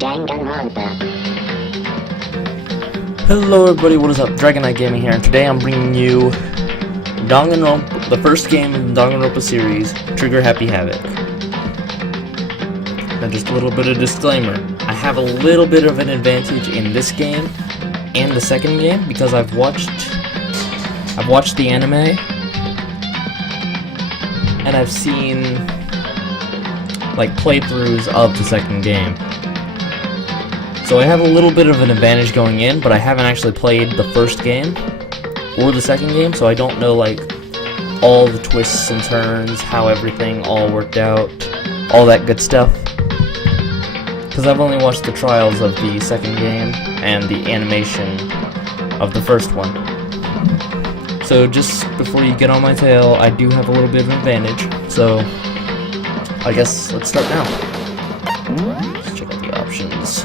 Danganronpa. Hello everybody, what is up? Dragonknight Gaming here, and today I'm bringing you Danganronpa, the first game in the Danganronpa series, Trigger Happy Havoc. Now just a little bit of disclaimer, I have a little bit of an advantage in this game and the second game because I've watched the anime and I've seen like playthroughs of the second game. So I have a little bit of an advantage going in, but I haven't actually played the first game or the second game, so I don't know like all the twists and turns, how everything all worked out, all that good stuff. Because I've only watched the trials of the second game and the animation of the first one. So just before you get on my tail, I do have a little bit of an advantage, so I guess let's start now. Let's check out the options.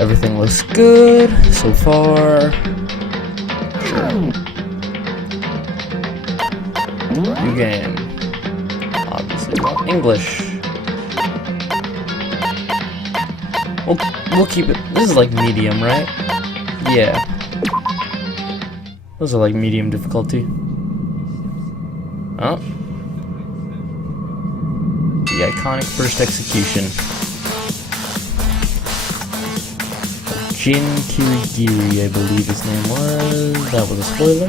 Everything looks good so far. Sure. New game. Obviously not English. We'll keep it. This is like medium, right? Yeah. Those are like medium difficulty. Oh. The iconic first execution. Jin Kirigiri, I believe his name was. That was a spoiler.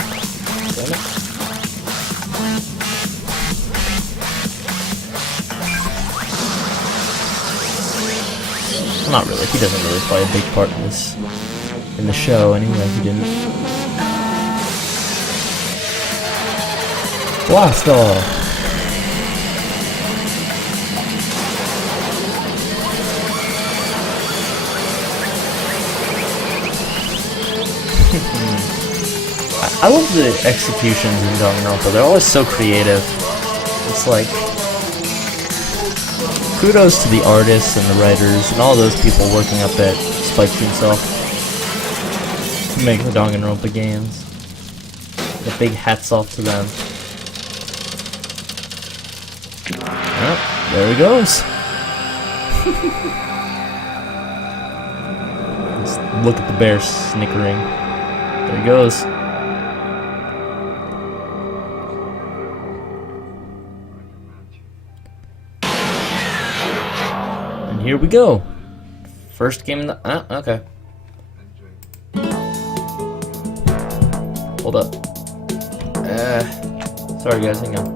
Damn it. Not really. He doesn't really play a big part in this, in the show. Anyway, he didn't. Blast off. I love the executions in Danganronpa. They're always so creative. It's like, kudos to the artists and the writers and all those people working up at Spike himself to make the Danganronpa games. The big hats off to them. Oh, there he goes. Just look at the bear snickering. There he goes. And here we go. First game in the... okay. Hold up. Sorry guys, hang on.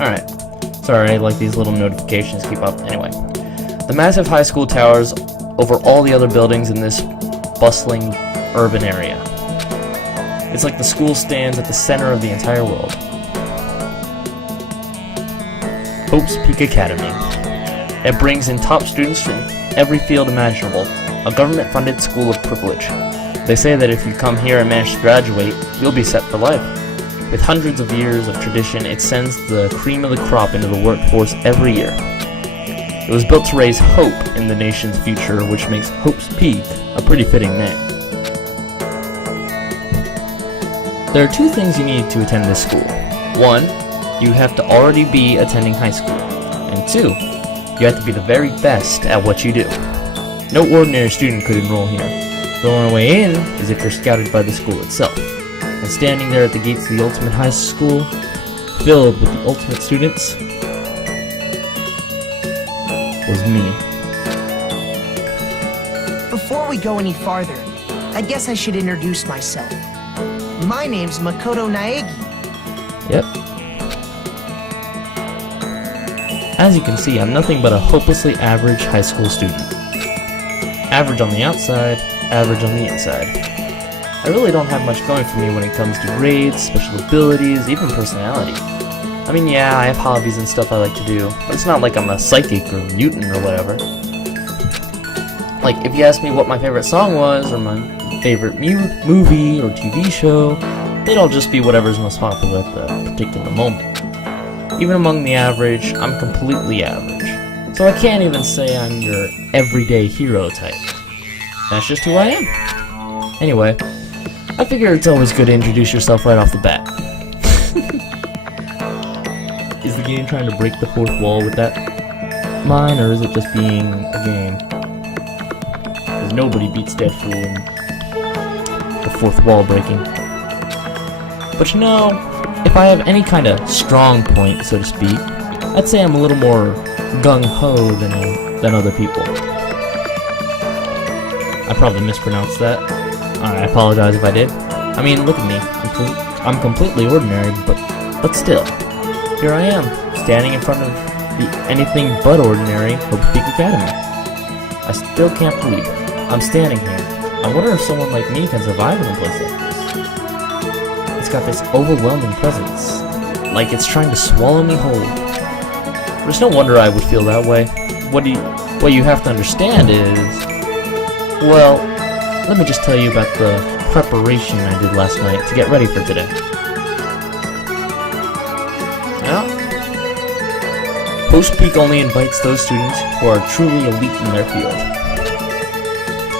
Alright. Sorry, like these little notifications keep up. Anyway. The massive high school towers over all the other buildings in this bustling urban area. It's like the school stands at the center of the entire world. Hope's Peak Academy. It brings in top students from every field imaginable, a government-funded school of privilege. They say that if you come here and manage to graduate, you'll be set for life. With hundreds of years of tradition, it sends the cream of the crop into the workforce every year. It was built to raise hope in the nation's future, which makes Hope's Peak a pretty fitting name. There are two things you need to attend this school. One, you have to already be attending high school. And two, you have to be the very best at what you do. No ordinary student could enroll here. The only way in is if you're scouted by the school itself. And standing there at the gates of the ultimate high school, filled with the ultimate students, was me. Before we go any farther, I guess I should introduce myself. My name's Makoto Naegi. Yep. As you can see, I'm nothing but a hopelessly average high school student. Average on the outside, average on the inside. I really don't have much going for me when it comes to grades, special abilities, even personality. I mean, yeah, I have hobbies and stuff I like to do, but it's not like I'm a psychic or mutant or whatever. Like, if you asked me what my favorite song was, or my favorite movie or TV show, they'd all just be whatever's most popular at the particular moment. Even among the average, I'm completely average. So I can't even say I'm your everyday hero type. That's just who I am. Anyway, I figure it's always good to introduce yourself right off the bat. Is the game trying to break the fourth wall with that line, or is it just being a game? Because nobody beats Deadpool in the fourth wall breaking. But you know, if I have any kind of strong point, so to speak, I'd say I'm a little more gung-ho than other people. I probably mispronounced that. I apologize if I did. I mean, look at me. I'm completely ordinary, but still. Here I am, standing in front of the anything but ordinary Hope Peak Academy. I still can't believe it. I'm standing here. I wonder if someone like me can survive in a place like this. It's got this overwhelming presence, like it's trying to swallow me whole. There's no wonder I would feel that way. What you have to understand is, well, let me just tell you about the preparation I did last night to get ready for today. Well, Hope Peak only invites those students who are truly elite in their field.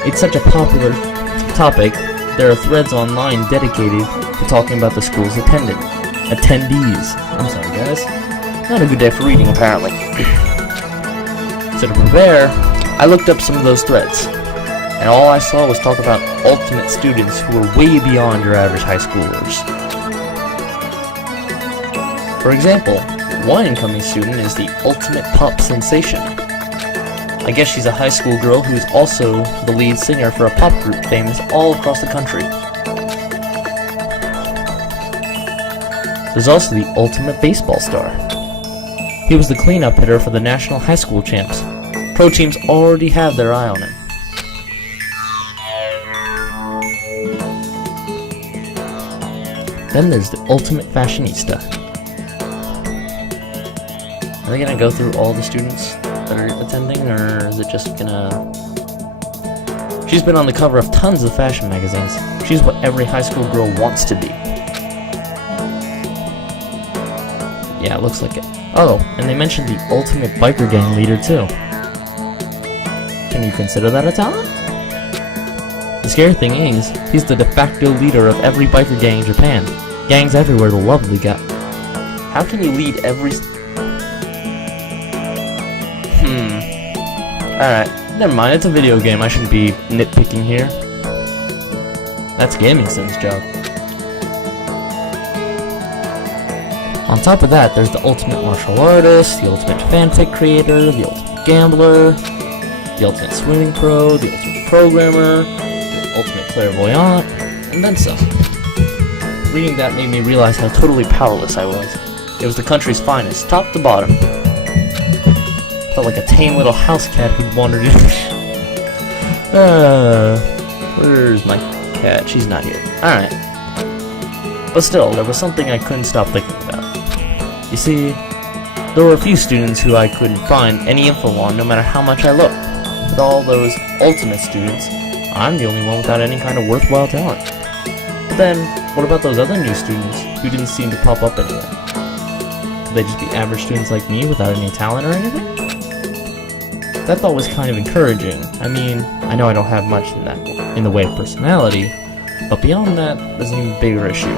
It's such a popular topic, there are threads online dedicated to talking about the school's attendees. I'm sorry guys, not a good day for reading apparently. So to prepare, I looked up some of those threads, and all I saw was talk about ultimate students who were way beyond your average high schoolers. For example, one incoming student is the ultimate pop sensation. I guess she's a high school girl who's also the lead singer for a pop group famous all across the country. There's also the ultimate baseball star. He was the cleanup hitter for the national high school champs. Pro teams already have their eye on him. Then there's the ultimate fashionista. Are they gonna go through all the students that are attending, or is it just gonna... She's been on the cover of tons of fashion magazines. She's what every high school girl wants to be. Yeah, it looks like it. Oh, and they mentioned the ultimate biker gang leader too. Can you consider that a talent? The scary thing is, he's the de facto leader of every biker gang in Japan. Gangs everywhere will love the guy. How can you lead every... Alright, never mind, it's a video game, I shouldn't be nitpicking here. That's Gaming Sim's job. On top of that, there's the ultimate martial artist, the ultimate fanfic creator, the ultimate gambler, the ultimate swimming pro, the ultimate programmer, the ultimate clairvoyant, and then some. Reading that made me realize how totally powerless I was. It was the country's finest, top to bottom. Felt like a tame little house cat who'd wandered in. Where's my cat? She's not here. Alright. But still, there was something I couldn't stop thinking about. You see, there were a few students who I couldn't find any info on no matter how much I looked. With all those ultimate students, I'm the only one without any kind of worthwhile talent. But then, what about those other new students who didn't seem to pop up anywhere? Could they just be average students like me without any talent or anything? that thought was kind of encouraging. I mean, I know I don't have much in the way of personality, but beyond that, there's an even bigger issue.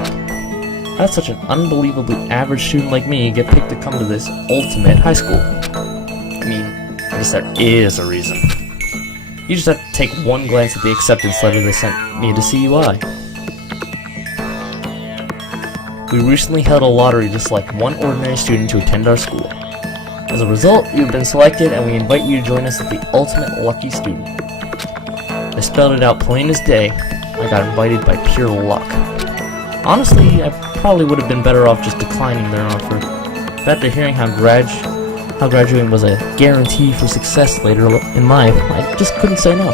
How did such an unbelievably average student like me get picked to come to this ultimate high school? I mean, I guess there is a reason. You just have to take one glance at the acceptance letter they sent me to CUI. We recently held a lottery to select one ordinary student to attend our school. As a result, you have been selected, and we invite you to join us as the ultimate lucky student. I spelled it out plain as day. I got invited by pure luck. Honestly, I probably would have been better off just declining their offer. But after hearing how graduating was a guarantee for success later in life, I just couldn't say no.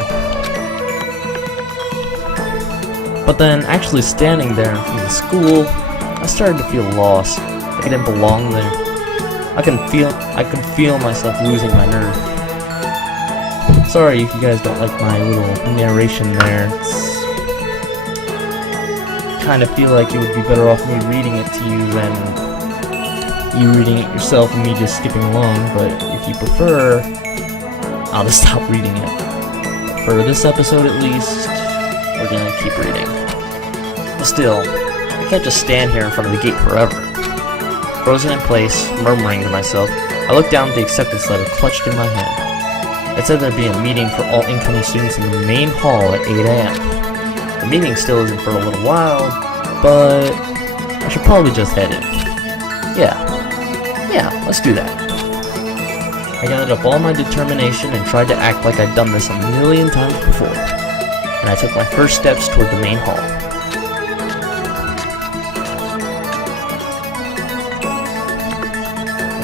But then, actually standing there in the school, I started to feel lost. Like I didn't belong there. I could feel myself losing my nerve. Sorry if you guys don't like my little narration there. Kind of feel like it would be better off me reading it to you than you reading it yourself and me just skipping along, but if you prefer, I'll just stop reading it. For this episode at least, we're gonna keep reading. But still, I can't just stand here in front of the gate forever. Frozen in place, murmuring to myself, I looked down at the acceptance letter clutched in my hand. It said there'd be a meeting for all incoming students in the main hall at 8 a.m. The meeting still isn't for a little while, but I should probably just head in. Yeah, let's do that. I gathered up all my determination and tried to act like I'd done this a million times before. And I took my first steps toward the main hall.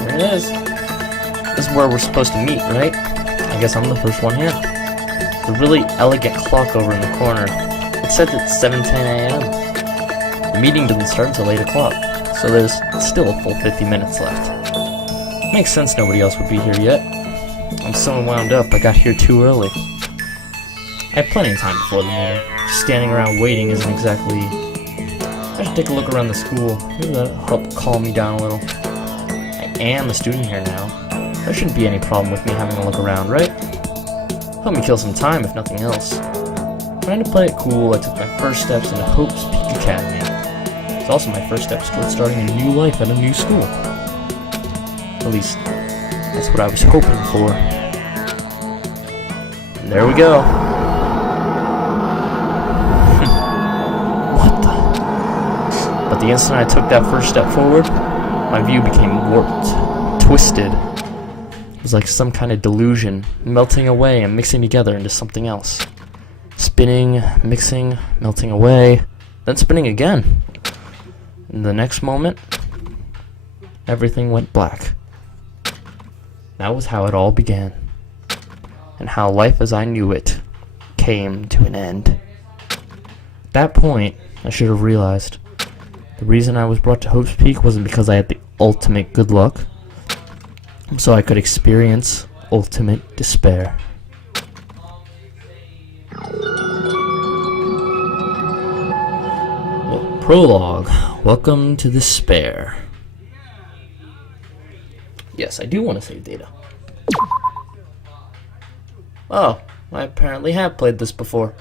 There it is. This is where we're supposed to meet, right? I guess I'm the first one here. The really elegant clock over in the corner. It says it's 7:10 a.m. The meeting doesn't start until 8 o'clock, so there's still a full 50 minutes left. Makes sense nobody else would be here yet. I'm so wound up, I got here too early. I had plenty of time before the meeting. Standing around waiting isn't exactly... I should take a look around the school. Maybe that'll help calm me down a little. I am a student here now. There shouldn't be any problem with me having a look around, right? Help me kill some time, if nothing else. Trying to play it cool, I took my first steps into Hope's Peak Academy. It's also my first steps towards starting a new life at a new school. At least, that's what I was hoping for. And there we go. What the? But the instant I took that first step forward, my view became warped, twisted. It was like some kind of delusion, melting away and mixing together into something else. Spinning, mixing, melting away, then spinning again. In the next moment, everything went black. That was how it all began, and how life as I knew it came to an end. At that point, I should have realized the reason I was brought to Hope's Peak wasn't because I had the ultimate good luck, so I could experience ultimate despair. Prologue. Welcome to despair. Yes, I do want to save data. Oh, I apparently have played this before.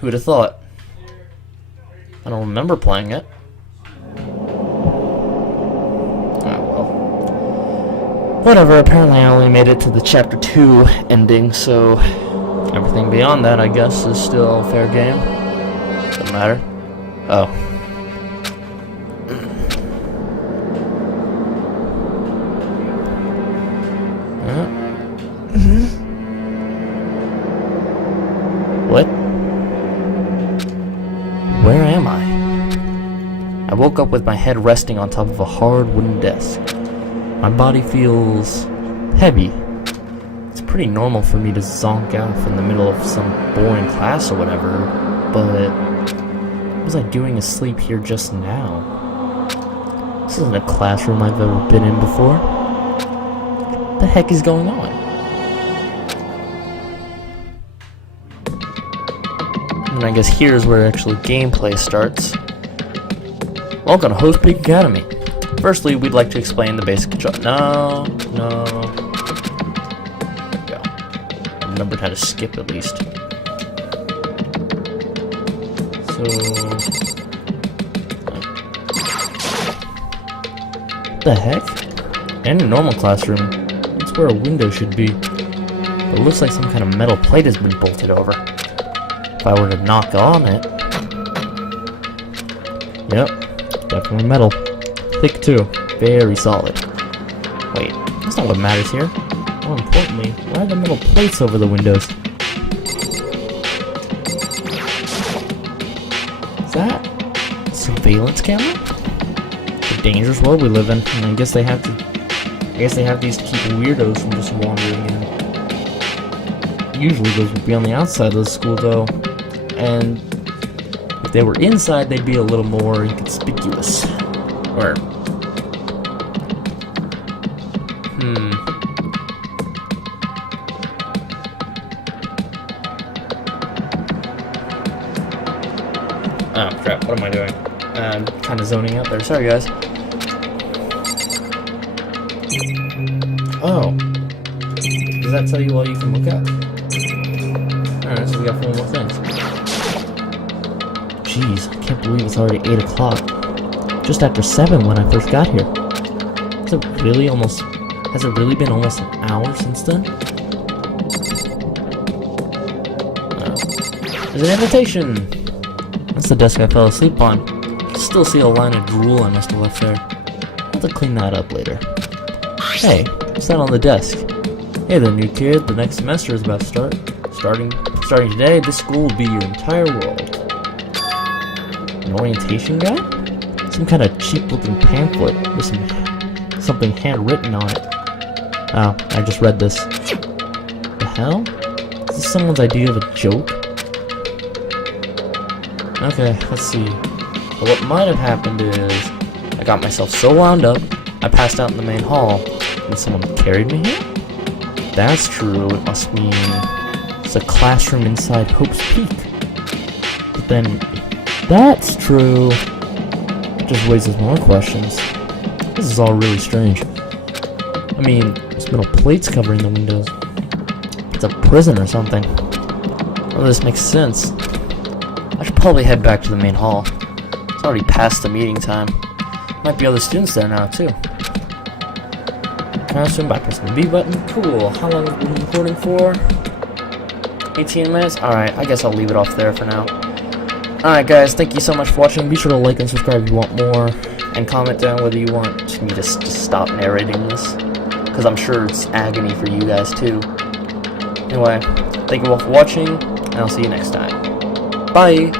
Who'd have thought? I don't remember playing it. Oh well. Whatever, apparently I only made it to the Chapter 2 ending, so everything beyond that, I guess, is still fair game. Doesn't matter. Oh. What? Where am I? I woke up with my head resting on top of a hard wooden desk. My body feels heavy. It's pretty normal for me to zonk out in the middle of some boring class or whatever, but what was I doing asleep here just now? This isn't a classroom I've ever been in before. What the heck is going on? And I guess here's where actually gameplay starts. Welcome to Hope's Peak Academy. Firstly, we'd like to explain the basic No. remembered how to skip at least. So... what the heck? In a normal classroom, that's where a window should be. But it looks like some kind of metal plate has been bolted over. If I were to knock on it... Yep, definitely metal. Thick too, very solid. Wait, that's not what matters here. More importantly, why are the metal plates over the windows? Is that a surveillance camera? It's a dangerous world we live in, and I guess they have these to keep weirdos from just wandering in. Usually those would be on the outside of the school though, and if they were inside they'd be a little more inconspicuous. Or oh crap, what am I doing? I'm kind of zoning out there. Sorry guys. Oh. Does that tell you all you can look at? Alright, so we got 4 more things. Jeez, I can't believe it's already 8 o'clock. Just after 7 when I first got here. Has it really been almost an hour since then? There's an invitation! That's the desk I fell asleep on. I can still see a line of drool I must have left there. I'll have to clean that up later. Hey, what's that on the desk? Hey there, new kid. The next semester is about to start. Starting today, this school will be your entire world. An orientation guide? Some kind of cheap-looking pamphlet with something handwritten on it. Oh, I just read this. The hell? Is this someone's idea of a joke? Okay, let's see. But what might have happened is I got myself so wound up, I passed out in the main hall, and someone carried me here? That's true, it must mean it's a classroom inside Hope's Peak. But then, if that's true, it just raises more questions. This is all really strange. I mean, there's metal plates covering the windows. It's a prison or something. None of this makes sense. I should probably head back to the main hall. It's already past the meeting time. Might be other students there now, too. Can I swim by pressing the B button? Cool. How long have we been recording for? 18 minutes? Alright, I guess I'll leave it off there for now. Alright guys, thank you so much for watching. Be sure to like and subscribe if you want more. And comment down whether you want me to stop narrating this. Because I'm sure it's agony for you guys too. Anyway, thank you all for watching, and I'll see you next time. Bye!